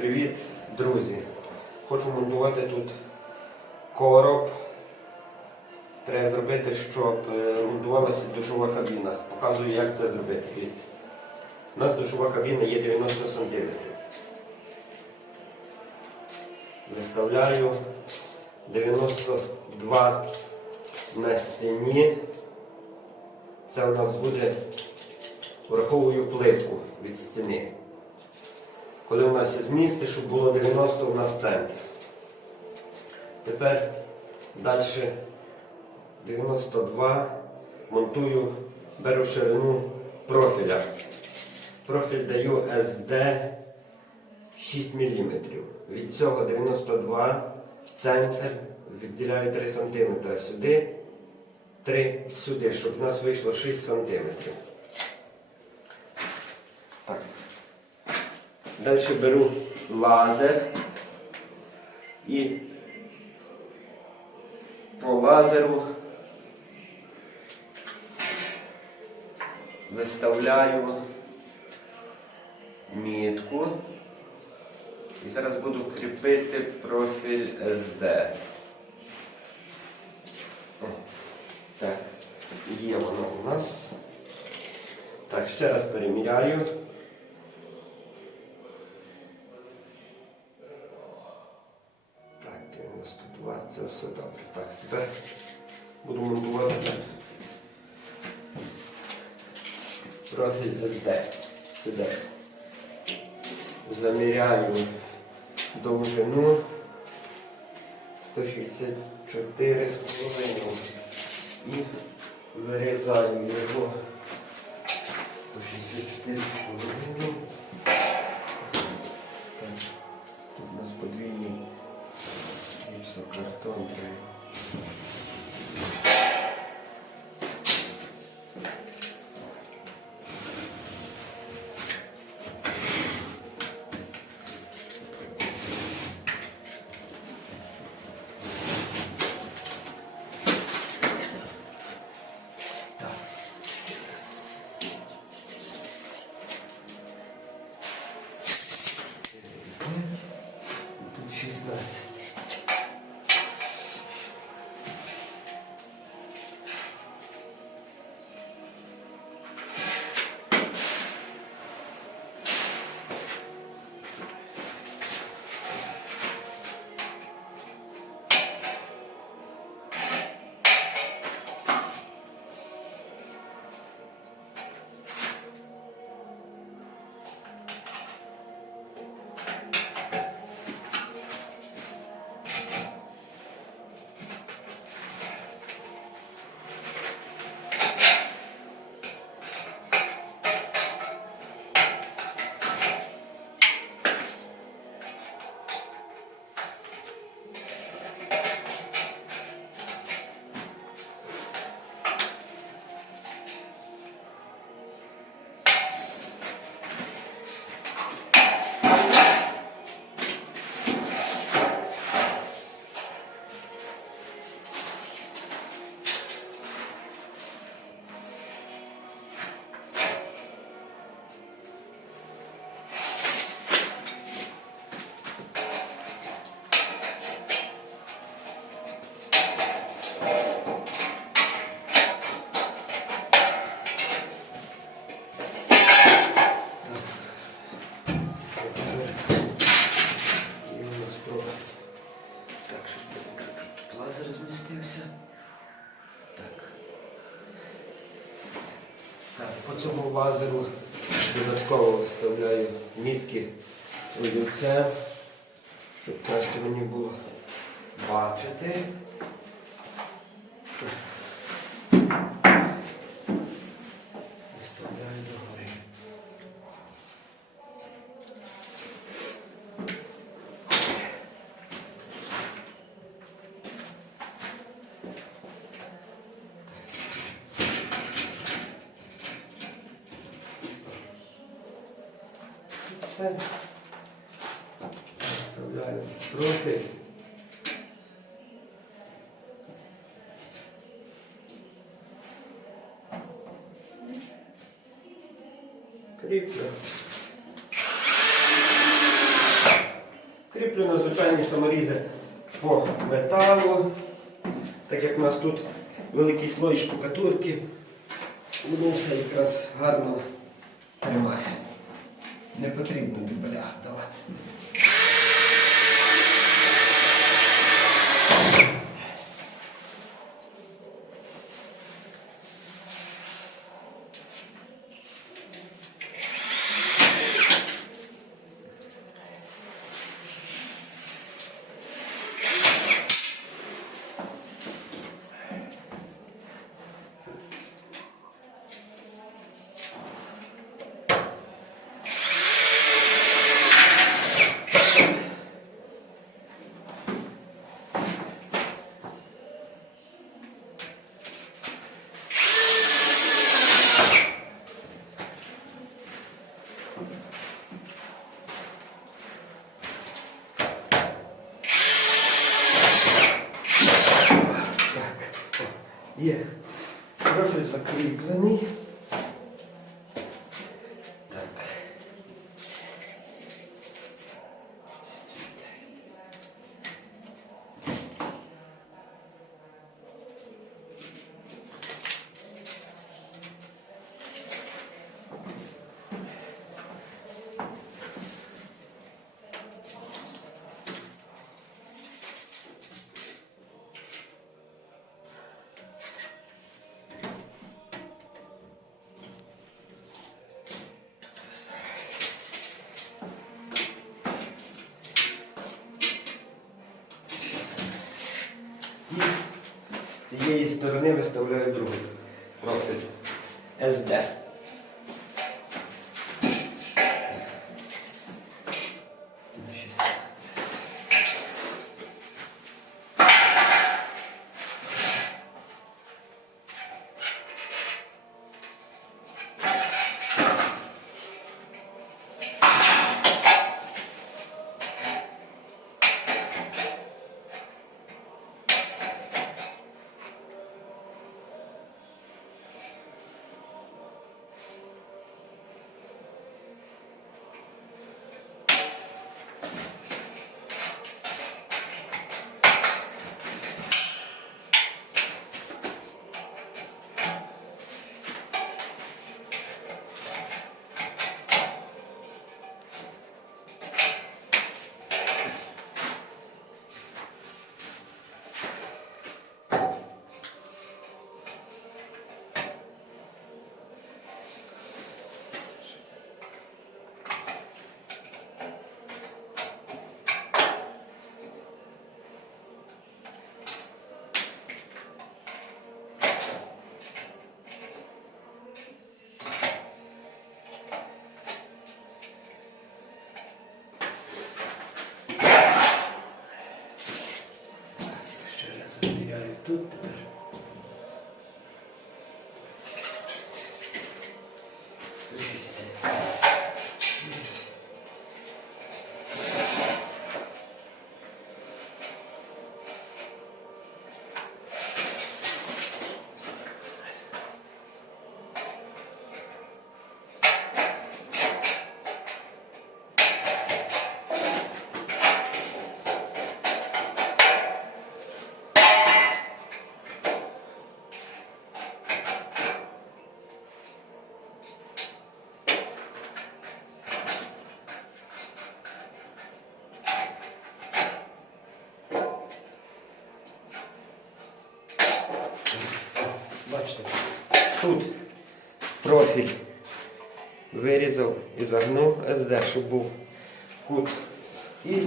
Привіт, друзі! Хочу монтувати тут короб. Треба зробити, щоб е, монтувалася душова кабіна. Показую, як це зробити. У нас душова кабіна є 90 см. Виставляю 92 на стіні. Це у нас буде враховую плитку від стіни. Коли у нас є змісти, щоб було 90 у нас центр. Тепер далі 92 монтую, беру ширину профіля. Профіль даю SD 6 мм. Від цього 92 в центр відділяю 3 см сюди, 3 сюди, щоб у нас вийшло 6 см. Далі беру лазер і по лазеру виставляю мітку і зараз буду кріпити профіль. О, Так, є воно у нас. Так, ще раз переміряю. Це все добре. Так, тепер буду монтувати. Профіль SD. Сюди. Заміряю довжину 164 з половиною. І вирізаю його 164 все. Вставляємо трохи. Кріплю. Кріплю на звичайні саморізи по металу, так як у нас тут великий слой штукатурки, воно все якраз гарно. Yeah. Griffiths? виставляють другий.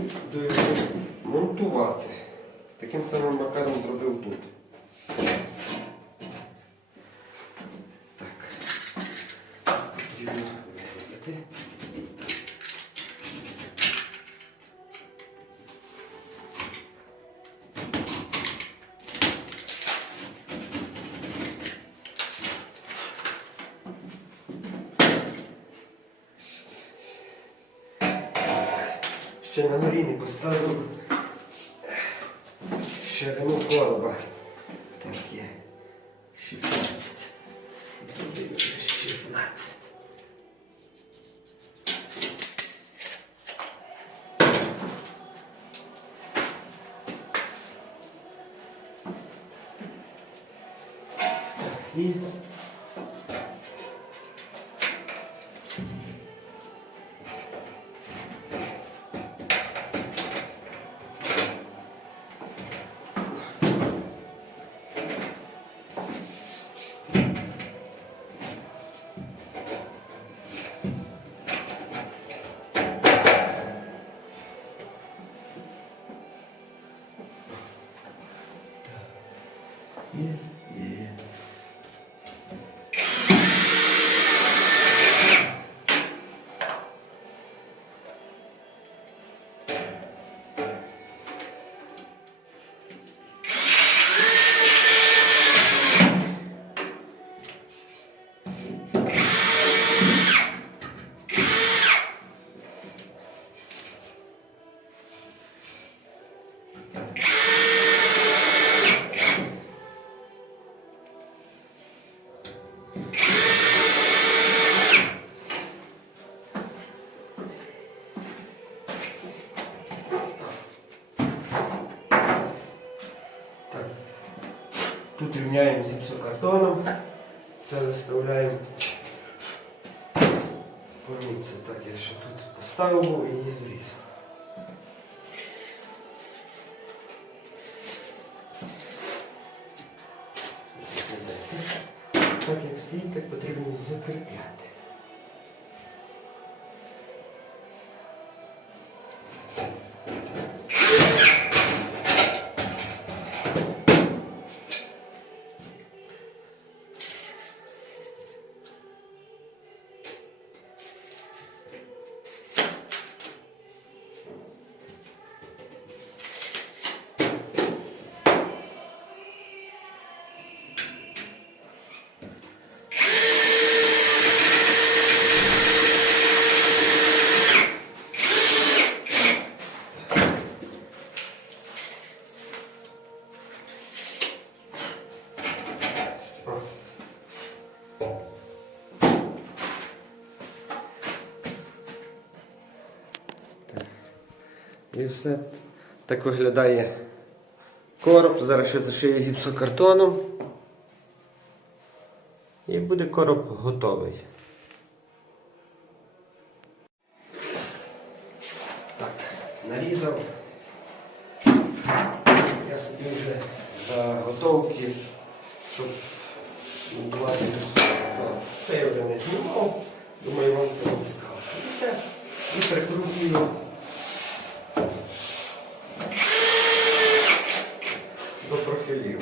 буду його монтувати. Таким самим макаром зробив тут. і Yeah. Yeah. Рівняємо зіпсокартоном. Це виставляємо. Поміться, так я ще тут поставив і зрізав. Все так виглядає короб. Зараз ще зашию гіпсокартоном. І буде короб готовий. Так, нарізав. Я собі вже заготовки, щоб будувати. Це я вже не знімав. Думаю, вам це не цікаво. І все. І прикручую. до профілів.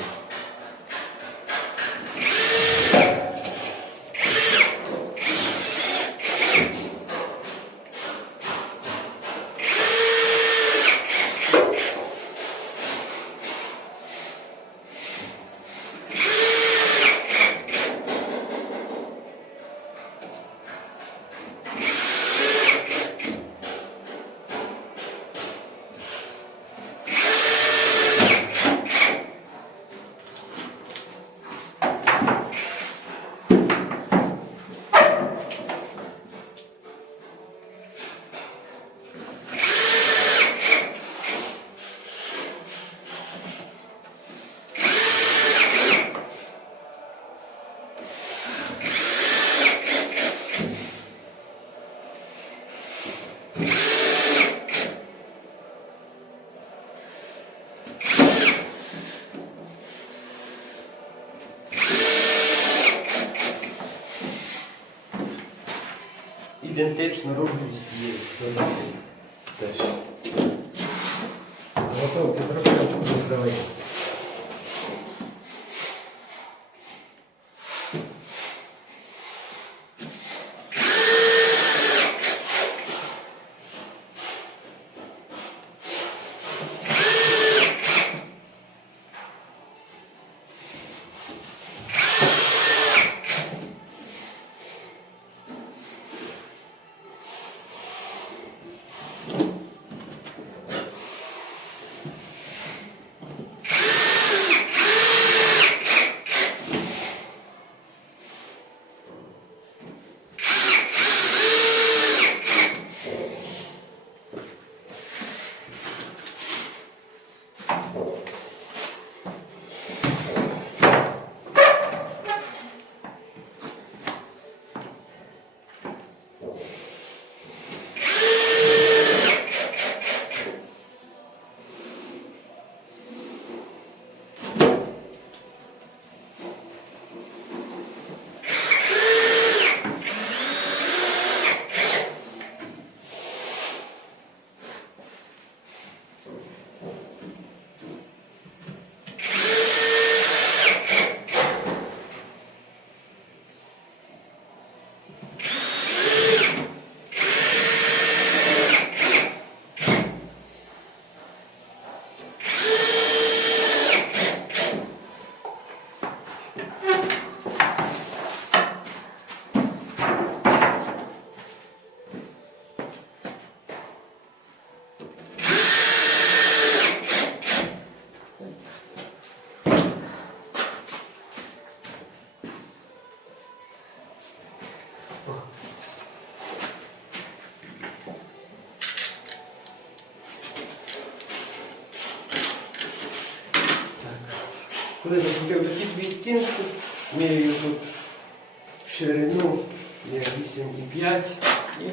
Ідентично роблю з цієї сторони. Коли закупив такі дві стінки, міряю тут ширину є 8,5 і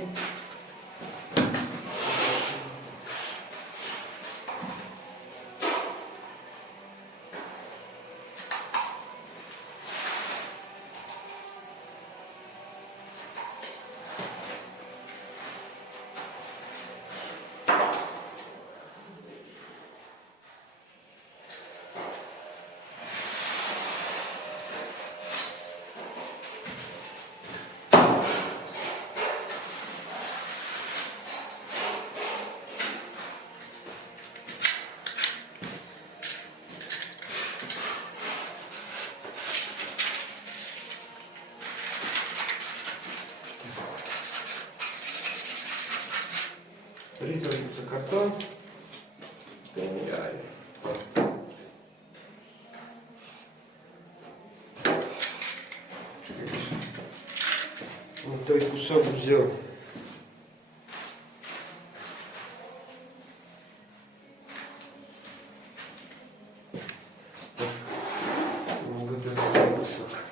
різається картон. Поміряю. то той кусок взяв. Це буде цей кусок.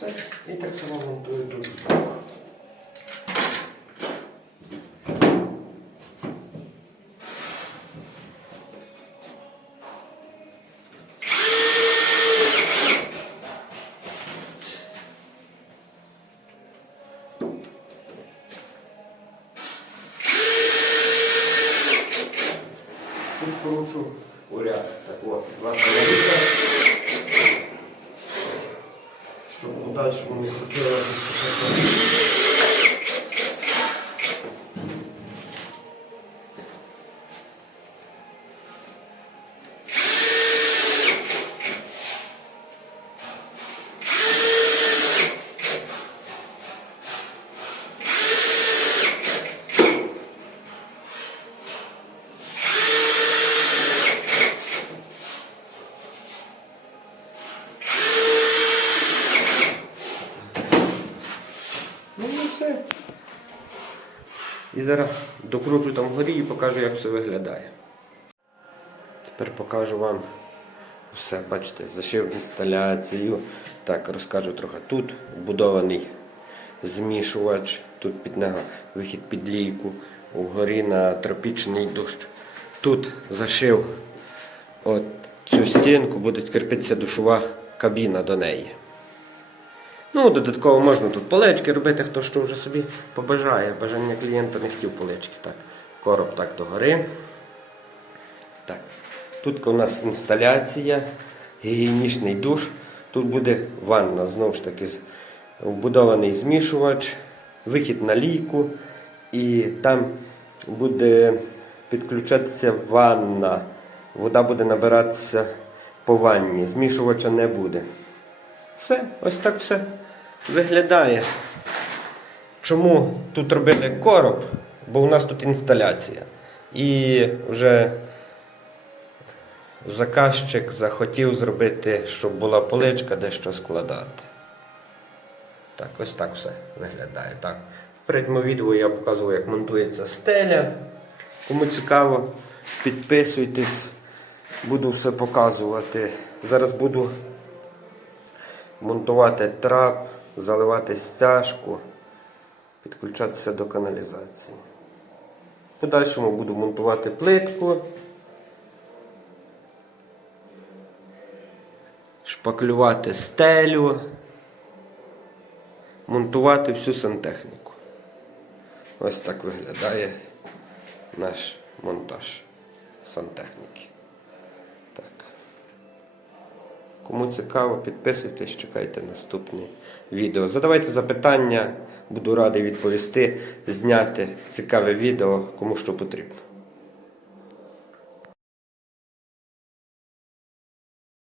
Все. І так само монтує тут получу у ряд. Так от, два самоліта. Щоб у подальшому не хотілося. Ну і все. І зараз докручу там вгорі і покажу, як все виглядає. Тепер покажу вам все, бачите, зашив інсталяцію. Так, розкажу трохи. Тут вбудований змішувач, тут під нього вихід під лійку, угорі на тропічний дощ. Тут зашив от цю стінку, буде скріпитися душова кабіна до неї. Ну, додатково можна тут полички робити, хто що вже собі побажає. Бажання клієнта не хотів полички. Так, короб так догори. Так. Тут у нас інсталяція, гігієнічний душ. Тут буде ванна, знову ж таки, вбудований змішувач, вихід на лійку, і там буде підключатися ванна. Вода буде набиратися по ванні. Змішувача не буде. Все, ось так все виглядає. Чому тут робили короб? Бо у нас тут інсталяція. І вже заказчик захотів зробити, щоб була поличка, де що складати. Так, ось так все виглядає. Так. В передньому відео я показував, як монтується стеля. Кому цікаво, підписуйтесь, буду все показувати. Зараз буду монтувати трап, заливати стяжку, підключатися до каналізації. Подальшому буду монтувати плитку, шпаклювати стелю, монтувати всю сантехніку. Ось так виглядає наш монтаж сантехніки. Так. Кому цікаво, підписуйтесь, чекайте наступні відео. Задавайте запитання, буду радий відповісти, зняти цікаве відео, кому що потрібно.